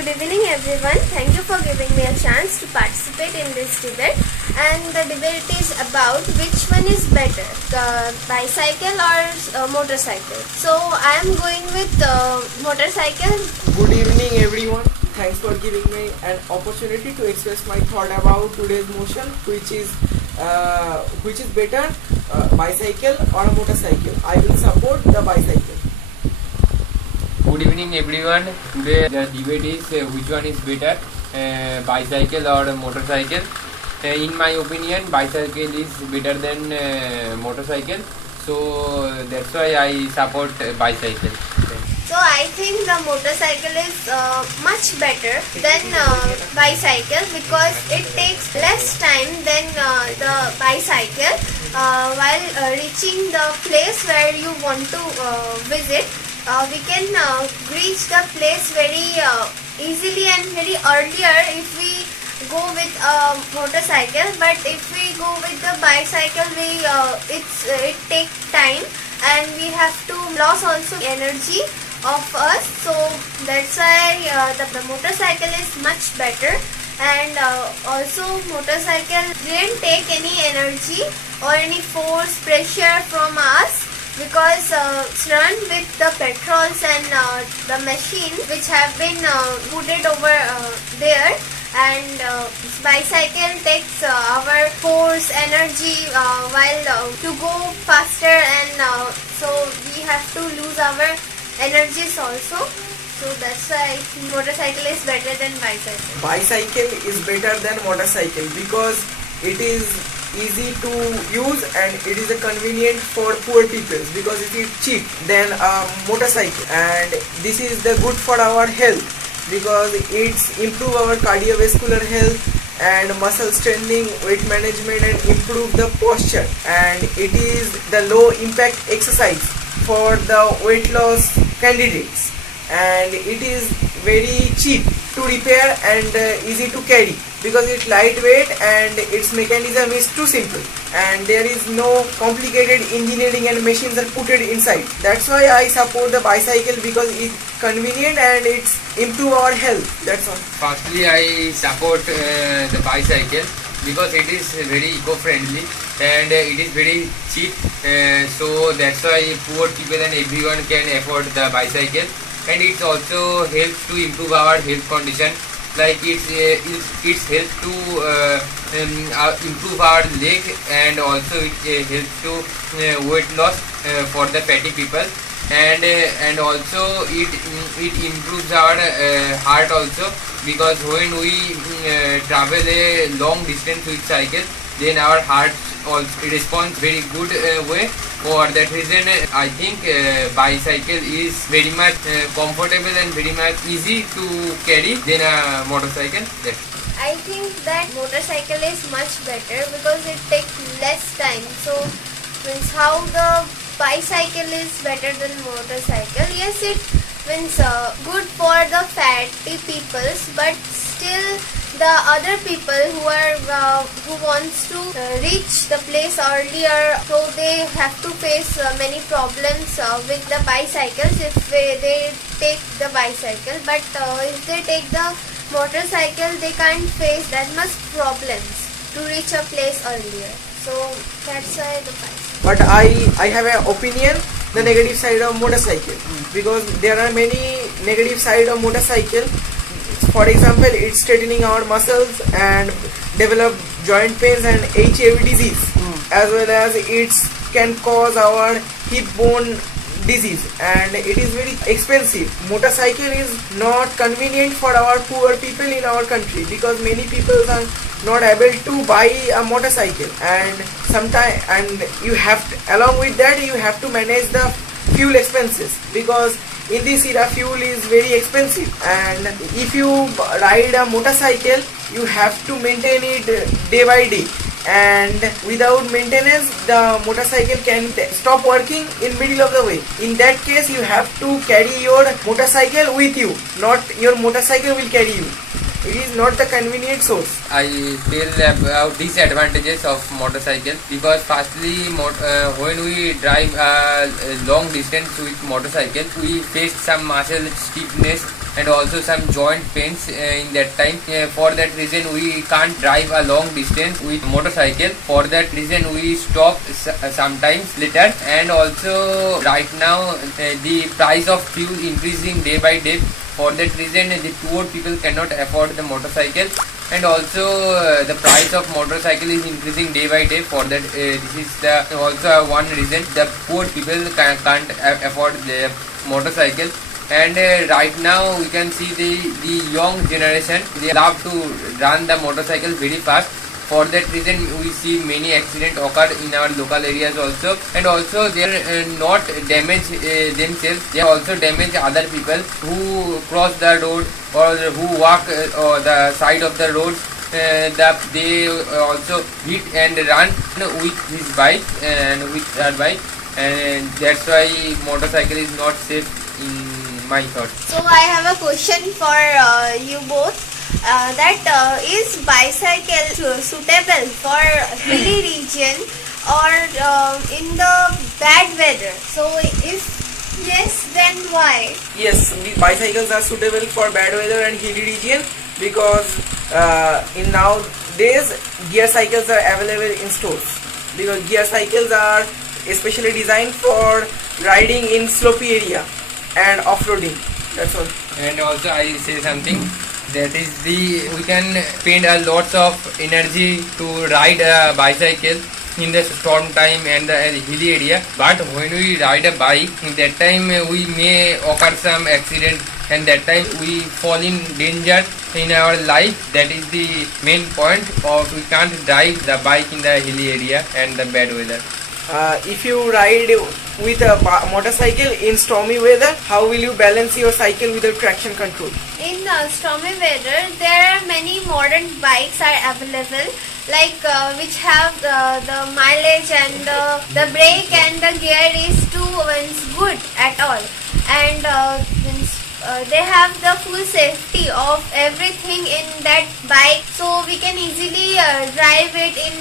Good evening everyone. Thank you for giving me a chance to participate in this debate. And the debate is about which one is better, the bicycle or motorcycle. So I am going with motorcycle. Good evening everyone. Thanks for giving me an opportunity to express my thought about today's motion, which is better, bicycle or a motorcycle. I will support the bicycle. Good evening everyone. Today the debate is which one is better, bicycle or motorcycle. In my opinion, bicycle is better than motorcycle. So that's why I support bicycle. So I think the motorcycle is much better than bicycle because it takes less time than the bicycle while reaching the place where you want to visit. We can reach the place very easily and very earlier if we go with a motorcycle, but if we go with the bicycle, it takes time and we have to lose also energy of us. So that's why the motorcycle is much better. And also motorcycle didn't take any energy or any force pressure from us, because it's run with the petrols and the machine which have been putted over there, and bicycle takes our force energy while to go faster, and so we have to lose our energies also. So that's why I think motorcycle is better than bicycle. Bicycle is better than motorcycle because it is easy to use and it is a convenient for poor people because it is cheap than a motorcycle, and this is the good for our health because it's improve our cardiovascular health and muscle strengthening, weight management, and improve the posture, and it is the low impact exercise for the weight loss candidates, and it is very cheap to repair and easy to carry because it's lightweight and its mechanism is too simple and there is no complicated engineering and machines are put inside. That's why I support the bicycle because it's convenient and it's improve our health. That's all. Firstly, I support the bicycle because it is very eco-friendly and it is very cheap. So that's why poor people and everyone can afford the bicycle, and it also helps to improve our health condition. Like it helps to improve our leg, and also it helps to weight loss for the fatty people, and also it improves our heart also, because when we travel a long distance with cycle, then our heart also responds very good way. For that reason, I think bicycle is very much comfortable and very much easy to carry than a motorcycle. I think that motorcycle is much better because it takes less time. So means how the bicycle is better than motorcycle. Yes, it means good for the fatty peoples, but still the other people who wants to reach the place earlier, so they have to face many problems with the bicycles if they take the bicycle. But if they take the motorcycle, they can't face that much problems to reach a place earlier. So that's why the bicycle. But I have an opinion, the negative side of motorcycle, because there are many negative side of motorcycle. For example, it's straightening our muscles and develop joint pains and HAV disease, as well as it can cause our hip bone disease, and it is very expensive. Motorcycle is not convenient for our poor people in our country because many people are not able to buy a motorcycle, and sometimes, and you have to, along with that you have to manage the fuel expenses because in this era fuel is very expensive, and if you ride a motorcycle you have to maintain it day by day, and without maintenance the motorcycle can stop working in middle of the way. In that case you have to carry your motorcycle with you, not your motorcycle will carry you. it is not the convenient source. I tell about disadvantages of motorcycle because firstly, when we drive a long distance with motorcycle, we face some muscle stiffness and also some joint pains in that time. For that reason, we can't drive a long distance with motorcycle. For that reason, we stop sometimes later. And also, right now, the price of fuel increasing day by day. For that reason, the poor people cannot afford the motorcycle, and also the price of motorcycle is increasing day by day. For that, this is the also one reason the poor people can't afford the motorcycle. And right now we can see the young generation, they love to run the motorcycle very fast. For that reason, we see many accidents occur in our local areas also, and also they are not damage themselves, they also damage other people who cross the road or who walk the side of the road. They also hit and run with his bike and with their bike, and that's why motorcycle is not safe in my thought. So I have a question for you both. Is bicycle suitable for hilly region or in the bad weather? So if yes, then why? Yes, the bicycles are suitable for bad weather and hilly region because in nowadays gear cycles are available in stores, because gear cycles are especially designed for riding in slopey area and off-roading. That's all. And also I say something, that is we can spend a lots of energy to ride a bicycle in the storm time and the hilly area, but when we ride a bike, that time we may occur some accident, and that time we fall in danger in our life. That is the main point of we can't drive the bike in the hilly area and the bad weather. If you ride with a motorcycle in stormy weather, how will you balance your cycle without traction control? In stormy weather, there are many modern bikes are available, like which have the mileage and the brake and the gear is good at all, and they have the full safety of everything in that bike, so we can easily drive it in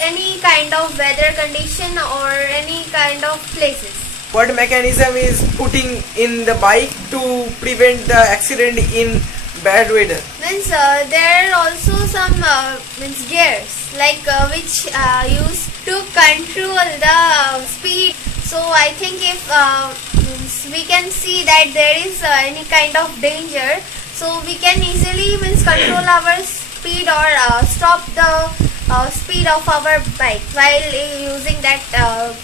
any kind of weather condition or any kind of places. What mechanism is putting in the bike to prevent the accident in bad weather? There are also some gears like which used to control the speed. So I think if we can see that there is any kind of danger, so we can easily control our speed or stop the speed of our bike while using that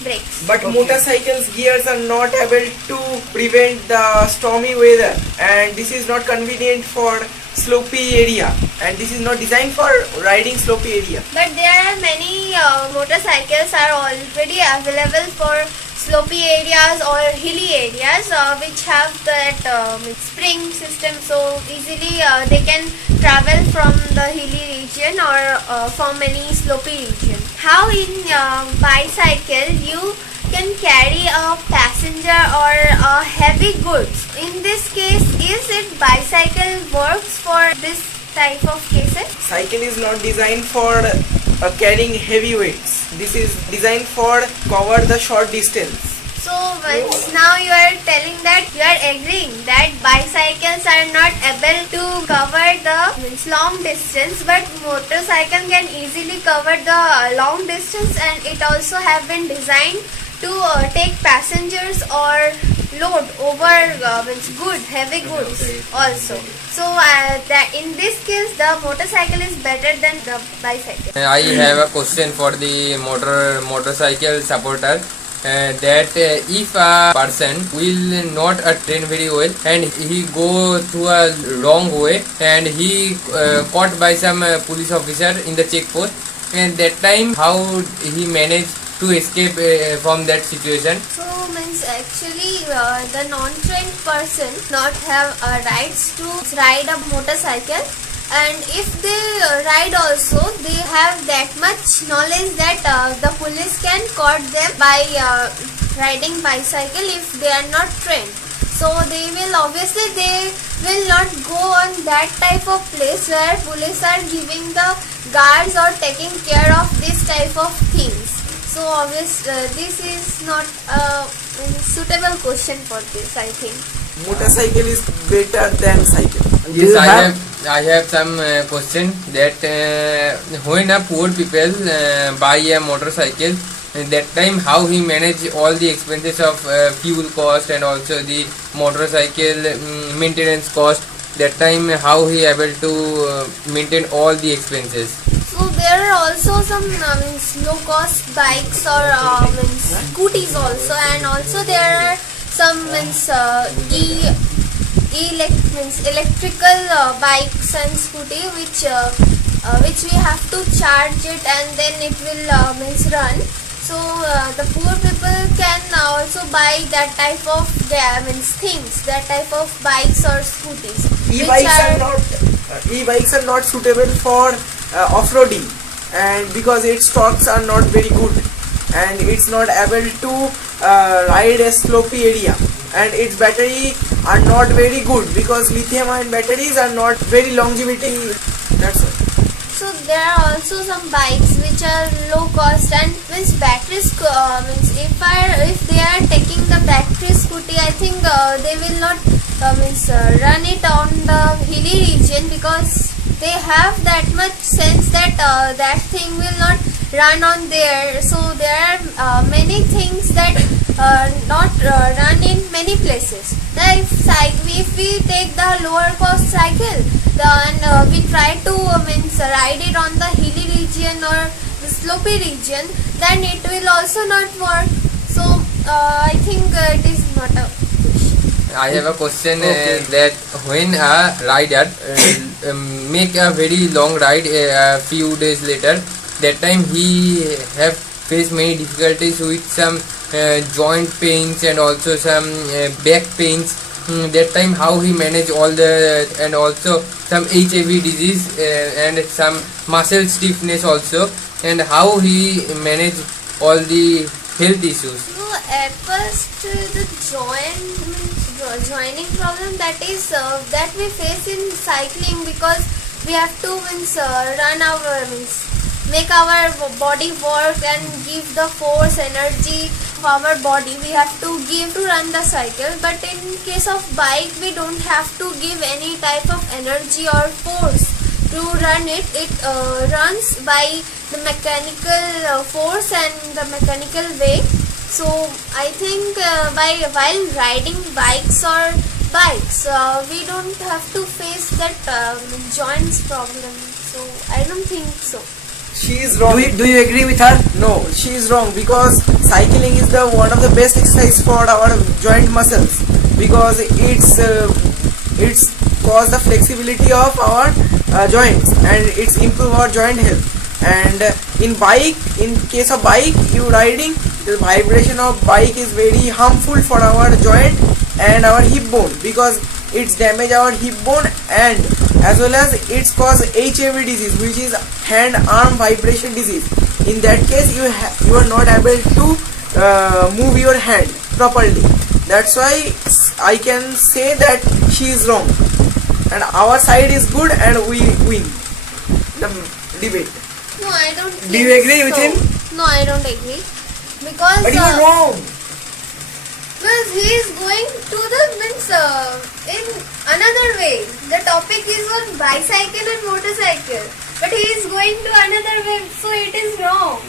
brakes. But motorcycles gears are not able to prevent the stormy weather, and this is not convenient for slopey area, and this is not designed for riding slopey area. But there are many motorcycles are already available for slopey areas or hilly areas which have that spring system, so easily they can travel from the hilly region or from any slopey region. How in bicycle you can carry a passenger or heavy goods? In this case, is it bicycle works for this type of cases? Cycle is not designed for carrying heavy weights. This is designed for cover the short distance. So now you are telling that you are agreeing that bicycles are not able to cover the long distance, but motorcycle can easily cover the long distance, and it also have been designed to take passengers or load over heavy goods also. So that in this case the motorcycle is better than the bicycle. I have a question for the motorcycle supporter. That if a person will not train very well and he go to a wrong way and he caught by some police officer in the checkpost, and that time how he managed to escape from that situation? So actually the non-trained person not have rights to ride a motorcycle, and if they ride also, they have that much knowledge that the police can caught them by riding bicycle if they are not trained. So they will will not go on that type of place where police are giving the guards or taking care of this type of things. So this is not a suitable question for this, I think. Motorcycle is better than cycle. Yes, I have some question that when a poor people buy a motorcycle, that time how he manage all the expenses of fuel cost and also the motorcycle maintenance cost. That time how he able to maintain all the expenses. So there are also some low cost bikes or scooties also, and also there are some electrical bikes and scooty which we have to charge it and then it will run. So the poor people can also buy that type of things, that type of bikes or scooties. E-bikes are not suitable for off-roading, and because its torques are not very good, and it's not able to ride a slopey area, and its battery are not very good because lithium ion batteries are not very longevity. That's all. So there are also some bikes which are low cost, and batteries if they are taking the battery scooty, I think they will not run it on the hilly region because they have that much sense that that thing will not run on there. So there are many things that not run in many places. Now if we take the lower cost cycle, then we try to ride it on the hilly region or the slopey region, then it will also not work. So I think it is not a question. I have a question that when a rider make a very long ride a few days later, that time he have faced many difficulties with some joint pains and also some back pains. That time how he manage all the, and also some HIV disease and some muscle stiffness also, and how he manage all the health issues. So at first the joining problem that is that we face in cycling, because we have to run our make our body work and give the force energy of our body we have to give to run the cycle. But in case of bike, we don't have to give any type of energy or force to run it. It runs by the mechanical force and the mechanical way. So I think while riding bikes, we don't have to face that joints problem. So I don't think so. She is wrong. Do you agree with her? No, she is wrong, because cycling is the one of the best exercise for our joint muscles, because it's cause the flexibility of our joints, and it's improve our joint health. And in case of bike you riding, the vibration of bike is very harmful for our joint and our hip bone, because it's damage our hip bone, and as well as it's cause HIV disease, which is hand-arm vibration disease. In that case you are not able to move your hand properly. That's why I can say that she is wrong and our side is good and we win the debate. No, I don't think Do you agree with so. him? No, I don't agree, because But you are wrong. because he is going to the in another way. The topic is on bicycle and motorcycle, but he is going to another way, so it is wrong.